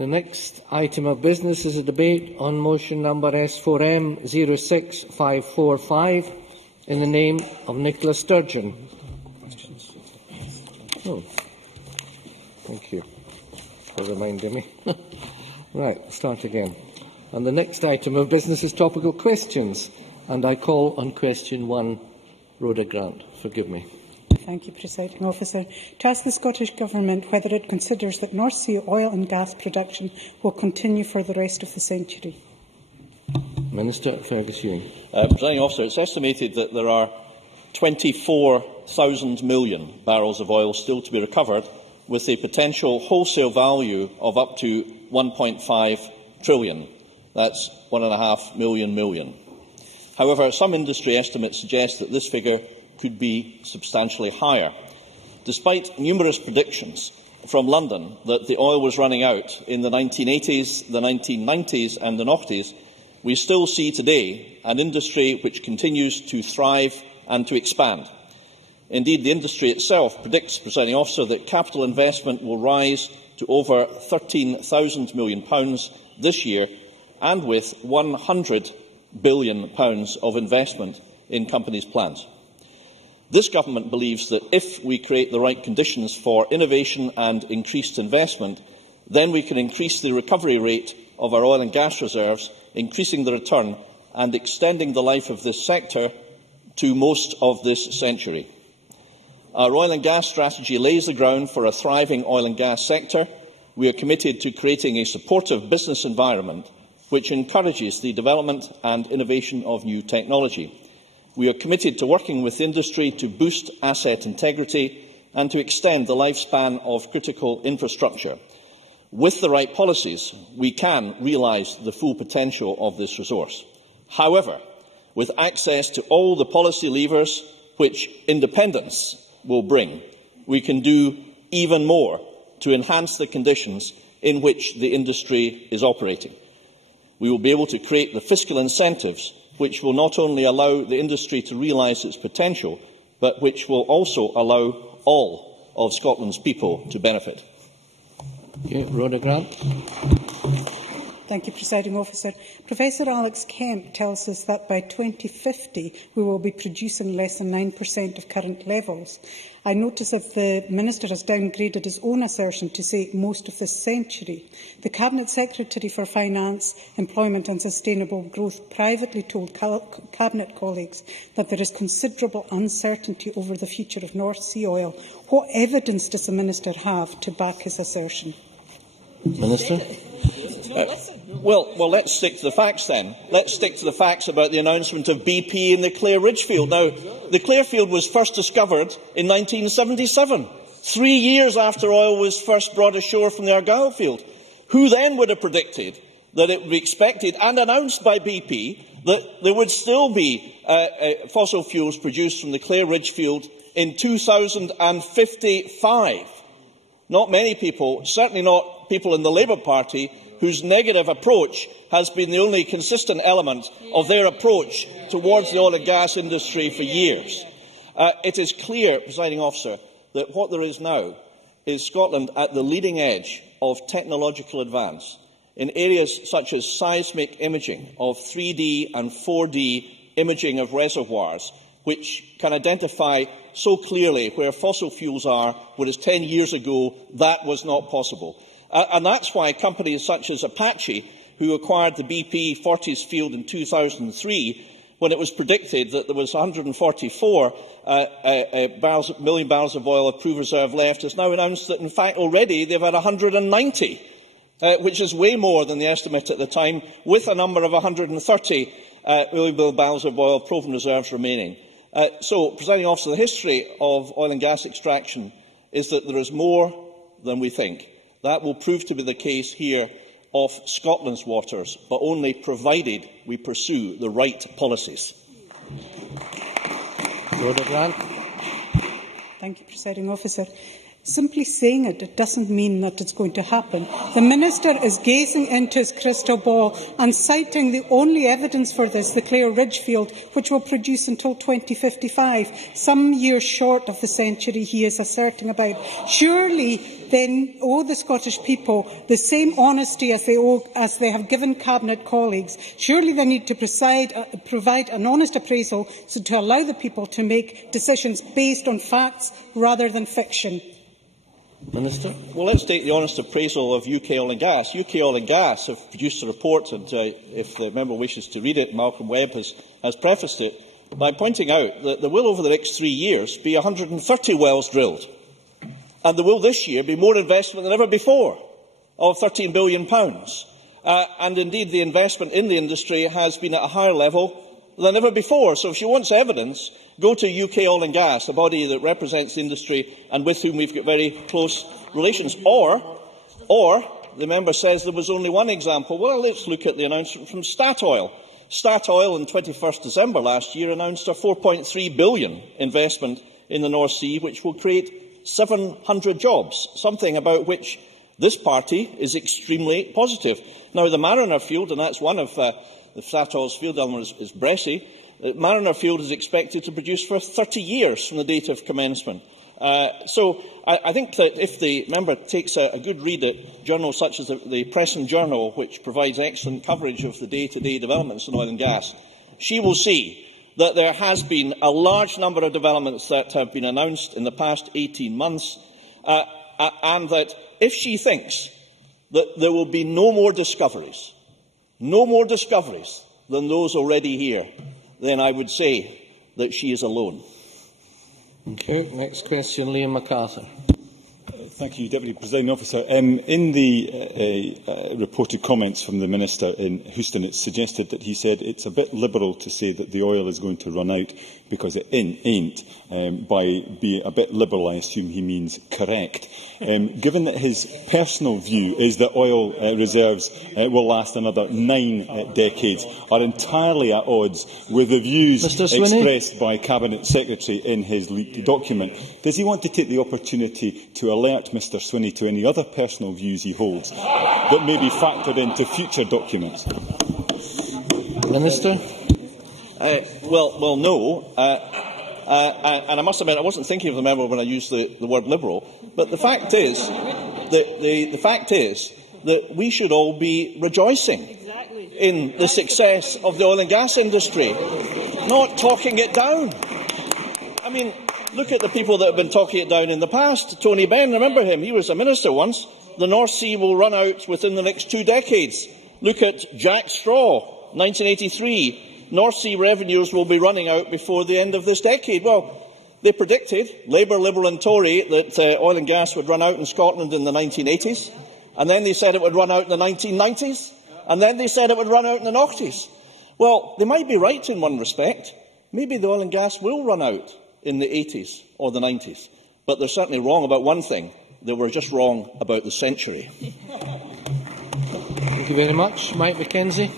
The next item of business is a debate on motion number S4M 06545 in the name of Nicola Sturgeon. Oh, thank you for reminding me. Right, start again. And the next item of business is topical questions, and I call on question 1, Rhoda Grant. Forgive me. Thank you, Presiding Officer. To ask the Scottish Government whether it considers that North Sea oil and gas production will continue for the rest of the century. Minister Fergus Ewing. Presiding Officer, it's estimated that there are 24,000 million barrels of oil still to be recovered, with a potential wholesale value of up to 1.5 trillion. That's 1.5 million. However, some industry estimates suggest that this figure could be substantially higher. Despite numerous predictions from London that the oil was running out in the 1980s, the 1990s and the noughties, we still see today an industry which continues to thrive and to expand. Indeed, the industry itself predicts, Presiding Officer, that capital investment will rise to over £13,000 million this year, and with £100 billion of investment in companies' plans. This government believes that if we create the right conditions for innovation and increased investment, then we can increase the recovery rate of our oil and gas reserves, increasing the return and extending the life of this sector to most of this century. Our oil and gas strategy lays the ground for a thriving oil and gas sector. We are committed to creating a supportive business environment which encourages the development and innovation of new technology. We are committed to working with industry to boost asset integrity and to extend the lifespan of critical infrastructure. With the right policies, we can realise the full potential of this resource. However, with access to all the policy levers which independence will bring, we can do even more to enhance the conditions in which the industry is operating. We will be able to create the fiscal incentives which will not only allow the industry to realise its potential, but which will also allow all of Scotland's people to benefit. Okay, Rhoda Grant. Thank you, Presiding Officer. Professor Alex Kemp tells us that by 2050 we will be producing less than 9% of current levels. I notice that the Minister has downgraded his own assertion to say most of this century. The Cabinet Secretary for Finance, Employment and Sustainable Growth privately told Cabinet colleagues that there is considerable uncertainty over the future of North Sea oil. What evidence does the Minister have to back his assertion? Minister? Well, let's stick to the facts then. Let's stick to the facts about the announcement of BP in the Clare Ridge field. Now, the Clare field was first discovered in 1977, 3 years after oil was first brought ashore from the Argyll field. Who then would have predicted that it would be expected and announced by BP that there would still be fossil fuels produced from the Clare Ridge field in 2055? Not many people, certainly not people in the Labour Party, whose negative approach has been the only consistent element of their approach towards the oil and gas industry for years. It is clear, Presiding Officer, that what there is now is Scotland at the leading edge of technological advance in areas such as seismic imaging of 3D and 4D imaging of reservoirs, which can identify so clearly where fossil fuels are, whereas 10 years ago that was not possible. And that's why companies such as Apache, who acquired the BP Forties field in 2003, when it was predicted that there was 144 million barrels of oil of proved reserve left, has now announced that, in fact, already they've had 190, which is way more than the estimate at the time, with a number of 130 million barrels of oil proven reserves remaining. So, Presiding Officer, the history of oil and gas extraction is that there is more than we think. That will prove to be the case here off Scotland's waters, but only provided we pursue the right policies. Rhoda Grant. Thank you, Presiding Officer. Simply saying it doesn't mean that it's going to happen. The Minister is gazing into his crystal ball and citing the only evidence for this, the Clare Ridge field, which will produce until 2055, some years short of the century he is asserting about. Surely they owe the Scottish people the same honesty as they have given Cabinet colleagues. Surely they need to provide an honest appraisal so to allow the people to make decisions based on facts rather than fiction. Minister. Well, let's take the honest appraisal of UK Oil and Gas. UK Oil and Gas have produced a report, and if the member wishes to read it, Malcolm Webb has prefaced it by pointing out that there will, over the next 3 years, be 130 wells drilled. And there will this year be more investment than ever before, of £13 billion. And indeed, the investment in the industry has been at a higher level than ever before. So if she wants evidence, go to UK Oil and Gas, a body that represents the industry and with whom we've got very close relations. Or the member says there was only one example. Well, let's look at the announcement from Statoil. Statoil, on 21st December last year, announced a £4.3 billion investment in the North Sea, which will create 700 jobs, something about which this party is extremely positive. Now, the Mariner field, and that's one of the Statoil's field, the other one is Bressay, Mariner field is expected to produce for 30 years from the date of commencement. So I think that if the member takes a good read at journals such as the Press and Journal, which provides excellent coverage of the day-to-day developments in oil and gas, she will see that there has been a large number of developments that have been announced in the past 18 months, and that if she thinks that there will be no more discoveries than those already here, then I would say that she is alone. Okay, next question, Liam MacArthur. Thank you, Deputy Presiding Officer. In the reported comments from the Minister in Houston, it's suggested that he said it's a bit liberal to say that the oil is going to run out because it ain't. By being a bit liberal, I assume he means correct. Given that his personal view is that oil reserves will last another 9 decades, are entirely at odds with the views expressed by Cabinet Secretary in his leaked document, does he want to take the opportunity to alert Mr Swinney to any other personal views he holds that may be factored into future documents? Minister. Well, no. And I must admit, I wasn't thinking of the member when I used the word liberal. But the fact is that we should all be rejoicing in the success of the oil and gas industry, not talking it down. I mean, look at the people that have been talking it down in the past. Tony Benn, remember him? He was a minister once. The North Sea will run out within the next 2 decades. Look at Jack Straw, 1983. North Sea revenues will be running out before the end of this decade. Well, they predicted, Labour, Liberal and Tory, that oil and gas would run out in Scotland in the 1980s. And then they said it would run out in the 1990s. And then they said it would run out in the noughties. Well, they might be right in one respect. Maybe the oil and gas will run out in the 80s or the 90s. But they're certainly wrong about one thing. They were just wrong about the century. Thank you very much. Mike McKenzie.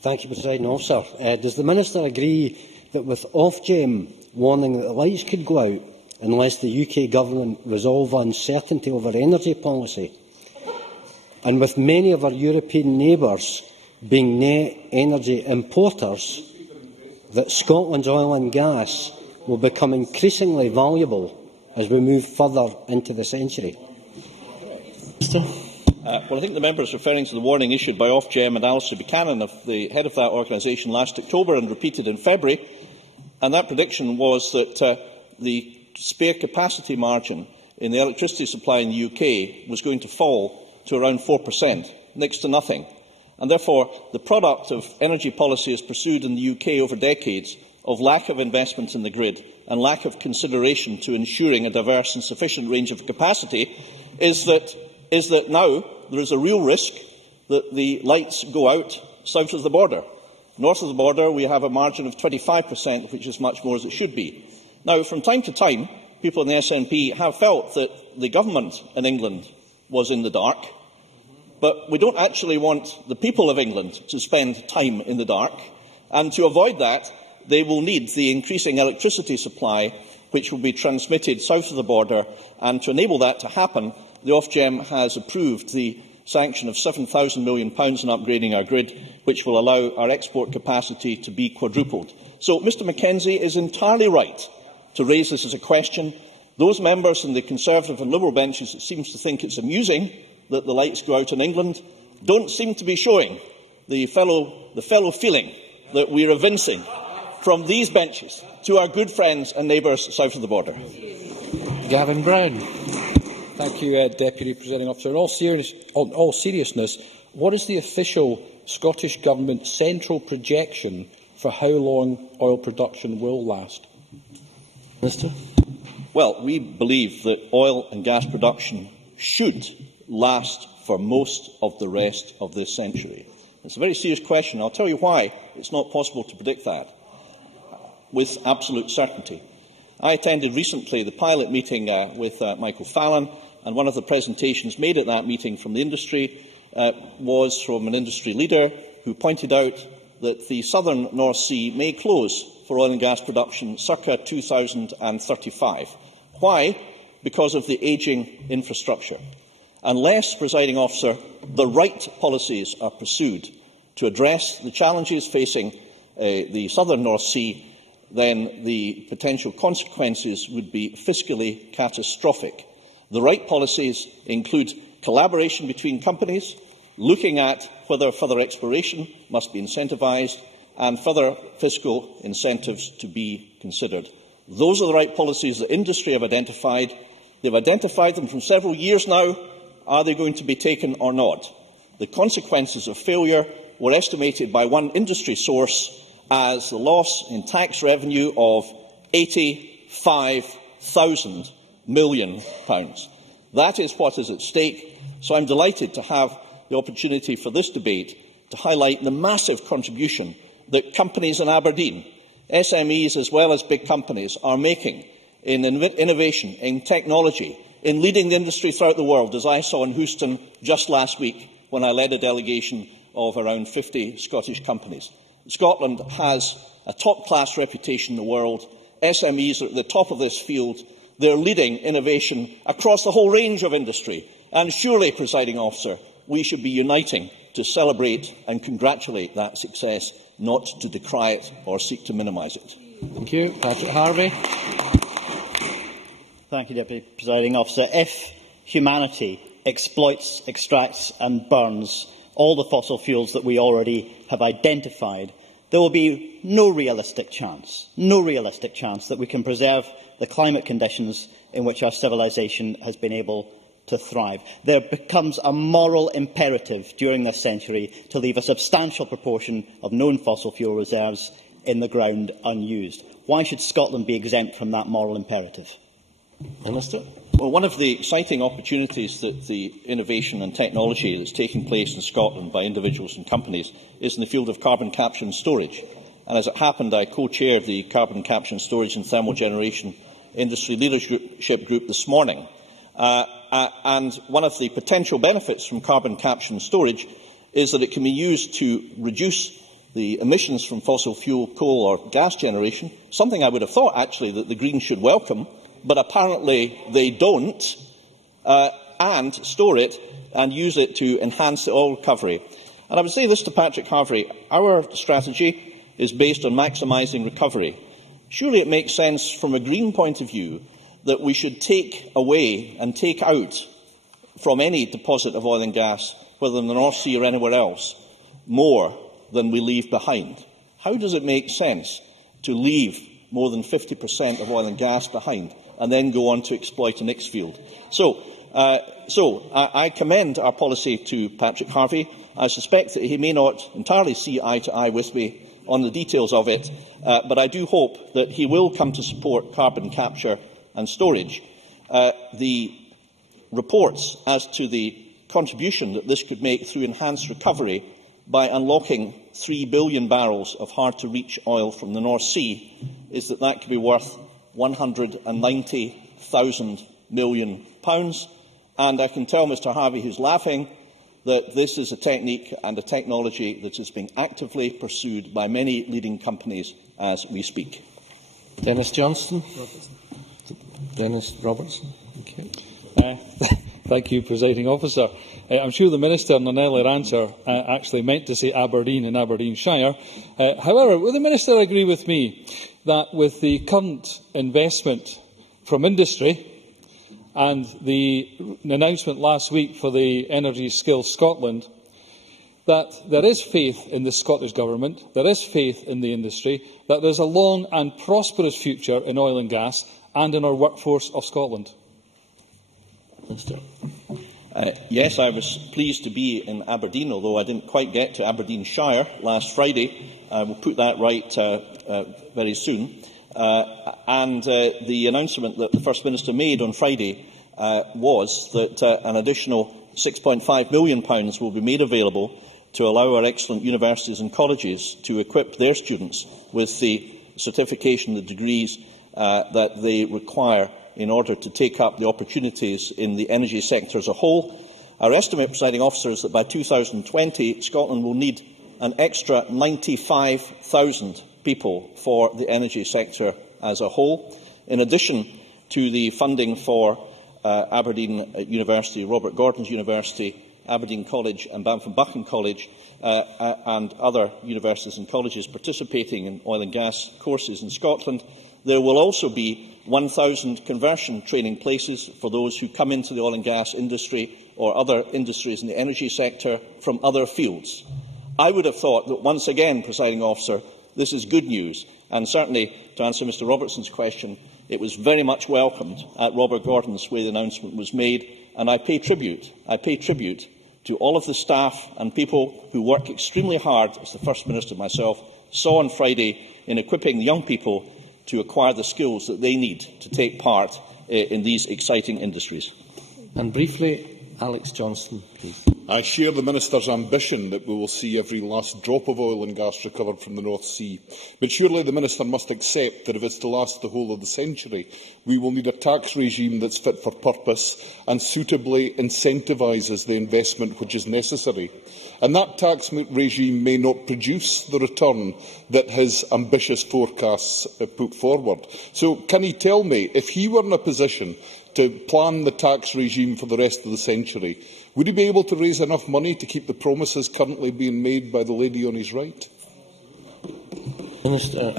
Thank you, Presiding Officer. Does the Minister agree that with Ofgem warning that the lights could go out unless the UK Government resolve uncertainty over energy policy, and with many of our European neighbours being net energy importers, that Scotland's oil and gas will become increasingly valuable as we move further into the century? Well, I think the member is referring to the warning issued by Ofgem and Alistair Buchanan, the head of that organisation, last October and repeated in February. And that prediction was that the spare capacity margin in the electricity supply in the UK was going to fall to around 4%, next to nothing. And therefore, the product of energy policy as pursued in the UK over decades of lack of investment in the grid and lack of consideration to ensuring a diverse and sufficient range of capacity is that now there is a real risk that the lights go out south of the border. North of the border, we have a margin of 25%, which is much more as it should be. Now, from time to time, people in the SNP have felt that the government in England was in the dark, but we don't actually want the people of England to spend time in the dark, and to avoid that, they will need the increasing electricity supply which will be transmitted south of the border, and to enable that to happen, the Ofgem has approved the sanction of £7,000 million in upgrading our grid, which will allow our export capacity to be quadrupled. So Mr Mackenzie is entirely right to raise this as a question. Those members in the Conservative and Liberal benches that seem to think it's amusing that the lights go out in England don't seem to be showing the fellow feeling that we are evincing from these benches to our good friends and neighbours south of the border. Gavin Brown. Thank you, Deputy Presiding Officer. In all seriousness, what is the official Scottish Government central projection for how long oil production will last? Minister. Well, we believe that oil and gas production should last for most of the rest of this century. It's a very serious question. I'll tell you why it's not possible to predict that with absolute certainty. I attended recently the pilot meeting with Michael Fallon, and one of the presentations made at that meeting from the industry was from an industry leader who pointed out that the southern North Sea may close for oil and gas production circa 2035. Why? Because of the ageing infrastructure. Unless, Presiding Officer, the right policies are pursued to address the challenges facing the southern North Sea, then the potential consequences would be fiscally catastrophic. The right policies include collaboration between companies, looking at whether further exploration must be incentivised, and further fiscal incentives to be considered. Those are the right policies that industry have identified. They've identified them for several years now. Are they going to be taken or not? The consequences of failure were estimated by one industry source as the loss in tax revenue of £85,000 million. That is what is at stake. So I'm delighted to have the opportunity for this debate to highlight the massive contribution that companies in Aberdeen, SMEs as well as big companies, are making in innovation, in technology, in leading the industry throughout the world, as I saw in Houston just last week when I led a delegation of around 50 Scottish companies. Scotland has a top-class reputation in the world. SMEs are at the top of this field. They're leading innovation across the whole range of industry. And surely, Presiding Officer, we should be uniting to celebrate and congratulate that success, not to decry it or seek to minimise it. Thank you. Patrick Harvey. Thank you, Deputy Presiding Officer. If humanity exploits, extracts and burns all the fossil fuels that we already have identified, there will be no realistic chance that we can preserve the climate conditions in which our civilization has been able to thrive. There becomes a moral imperative during this century to leave a substantial proportion of known fossil fuel reserves in the ground unused. Why should Scotland be exempt from that moral imperative? Minister. Well, one of the exciting opportunities that the innovation and technology that's taking place in Scotland by individuals and companies is in the field of carbon capture and storage. And as it happened, I co-chaired the Carbon Capture and Storage and Thermal Generation Industry Leadership Group this morning. And one of the potential benefits from carbon capture and storage is that it can be used to reduce the emissions from fossil fuel, coal or gas generation, something I would have thought actually that the Greens should welcome, but apparently they don't, and store it and use it to enhance the oil recovery. And I would say this to Patrick Harvey: our strategy is based on maximising recovery. Surely it makes sense from a Green point of view that we should take away and take out from any deposit of oil and gas, whether in the North Sea or anywhere else, more than we leave behind. How does it make sense to leave more than 50% of oil and gas behind and then go on to exploit the next field? So I commend our policy to Patrick Harvey. I suspect that he may not entirely see eye to eye with me on the details of it, but I do hope that he will come to support carbon capture and storage. The reports as to the contribution that this could make through enhanced recovery by unlocking 3 billion barrels of hard-to-reach oil from the North Sea is that that could be worth £190,000 million. And I can tell Mr Harvey, who's laughing, that this is a technique and a technology that is being actively pursued by many leading companies as we speak. Dennis Johnson. Dennis Robertson. Okay. Thank you, Presiding Officer. I'm sure the Minister in an earlier answer actually meant to say Aberdeen and Aberdeenshire. However, will the Minister agree with me that with the current investment from industry and the announcement last week for the Energy Skills Scotland, that there is faith in the Scottish Government, there is faith in the industry, that there is a long and prosperous future in oil and gas and in our workforce of Scotland? Minister. Yes, I was pleased to be in Aberdeen, although I didn't quite get to Aberdeenshire last Friday. I will put that right very soon. The announcement that the First Minister made on Friday was that an additional £6.5 million will be made available to allow our excellent universities and colleges to equip their students with the certification, the degrees that they require in order to take up the opportunities in the energy sector as a whole. Our estimate, Presiding Officer, is that by 2020 Scotland will need an extra 95,000 people for the energy sector as a whole, in addition to the funding for Aberdeen University, Robert Gordon's University, Aberdeen College and Banff-and-Buchan College and other universities and colleges participating in oil and gas courses in Scotland. There will also be 1,000 conversion training places for those who come into the oil and gas industry or other industries in the energy sector from other fields. I would have thought that once again, Presiding Officer, this is good news, and certainly, to answer Mr Robertson's question, it was very much welcomed at Robert Gordon's where the announcement was made, and I pay tribute to all of the staff and people who work extremely hard, as the First Minister and myself saw on Friday, in equipping young people to acquire the skills that they need to take part in these exciting industries. And briefly, Alex Johnston, please. I share the Minister's ambition that we will see every last drop of oil and gas recovered from the North Sea. But surely the Minister must accept that if it's to last the whole of the century, we will need a tax regime that's fit for purpose and suitably incentivises the investment which is necessary. And that tax regime may not produce the return that his ambitious forecasts put forward. So can he tell me, if he were in a position to plan the tax regime for the rest of the century, would he be able to raise enough money to keep the promises currently being made by the lady on his right? Minister.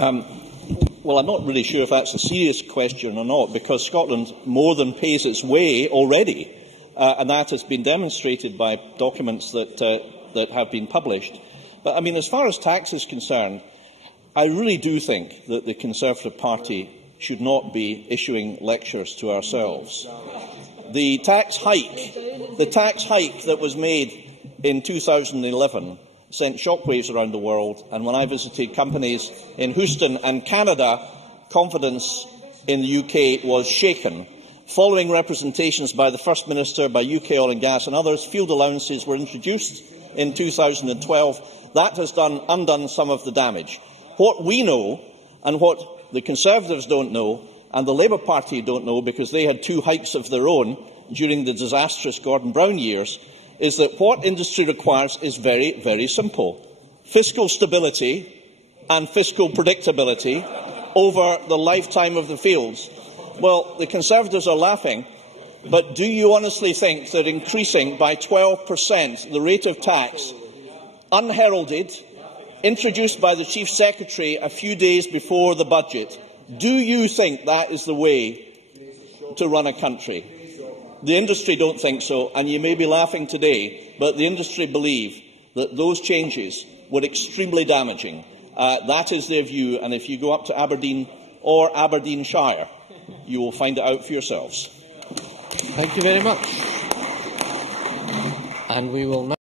Well, I'm not really sure if that's a serious question or not, because Scotland more than pays its way already, and that has been demonstrated by documents that have been published. But, I mean, as far as tax is concerned, I really do think that the Conservative Party should not be issuing lectures to ourselves. The tax hike that was made in 2011 sent shockwaves around the world, and when I visited companies in Houston and Canada, confidence in the UK was shaken. Following representations by the First Minister, by UK Oil and Gas and others, field allowances were introduced in 2012. That has undone some of the damage. What we know, and what the Conservatives don't know, and the Labour Party don't know because they had two hikes of their own during the disastrous Gordon Brown years, is that what industry requires is very, very simple. Fiscal stability and fiscal predictability over the lifetime of the fields. Well, the Conservatives are laughing, but do you honestly think that increasing by 12% the rate of tax, unheralded, introduced by the Chief Secretary a few days before the budget, do you think that is the way to run a country? The industry don't think so, and you may be laughing today, but the industry believe that those changes were extremely damaging. That is their view, and if you go up to Aberdeen or Aberdeenshire, you will find it out for yourselves. Thank you very much. And we will now